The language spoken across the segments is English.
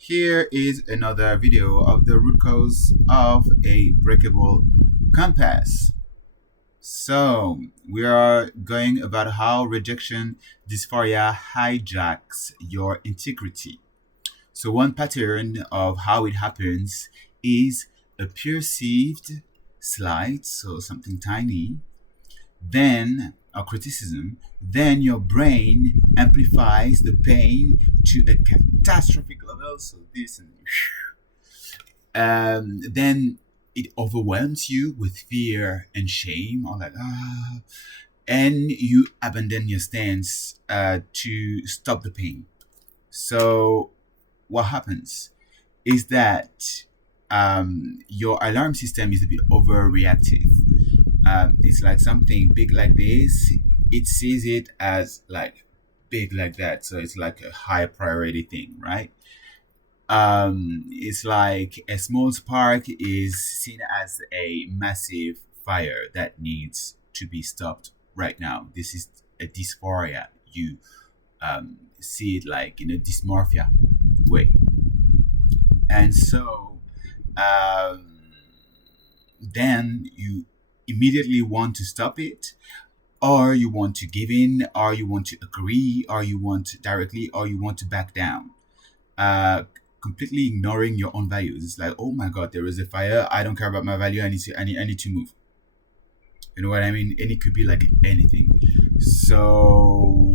Here is another video of the root cause of a breakable compass. So, we are going about how rejection dysphoria hijacks your integrity. So, one pattern of how it happens is a perceived slight, so something tiny, then a criticism, then your brain amplifies the pain to a catastrophic level. So this and then it overwhelms you with fear and shame, or like and you abandon your stance to stop the pain. So what happens is that your alarm system is a bit overreactive. It's like something big like this, it sees it as like big like that. So it's like a high priority thing, right? It's like a small spark is seen as a massive fire that needs to be stopped right now. This is a dysphoria. You see it like in a dysmorphia way. And so then you immediately want to stop it, or you want to give in, or you want to agree, or you want directly, or you want to back down, completely ignoring your own values. It's like, oh my god, there is a fire, I don't care about my value, I need to move. You know what I mean? And it could be like anything. So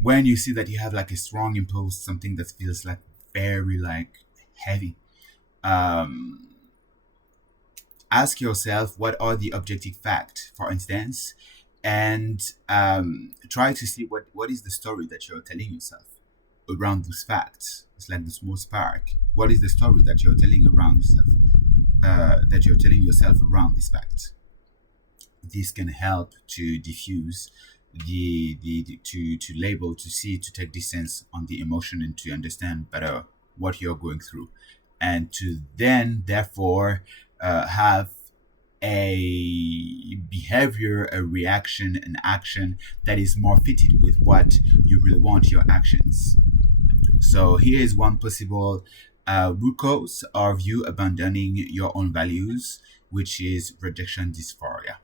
when you see that you have like a strong impulse, something that feels like very like heavy, ask yourself what are the objective facts, for instance, and try to see what is the story that you're telling yourself around those facts. It's like the small spark. What is the story that you're telling around yourself? That you're telling yourself around these facts. This can help to diffuse to label, to see, to take distance on the emotion, and to understand better what you're going through, and to then therefore have a behavior, a reaction, an action that is more fitted with what you really want, your actions. So here is one possible root cause of you abandoning your own values, which is rejection dysphoria.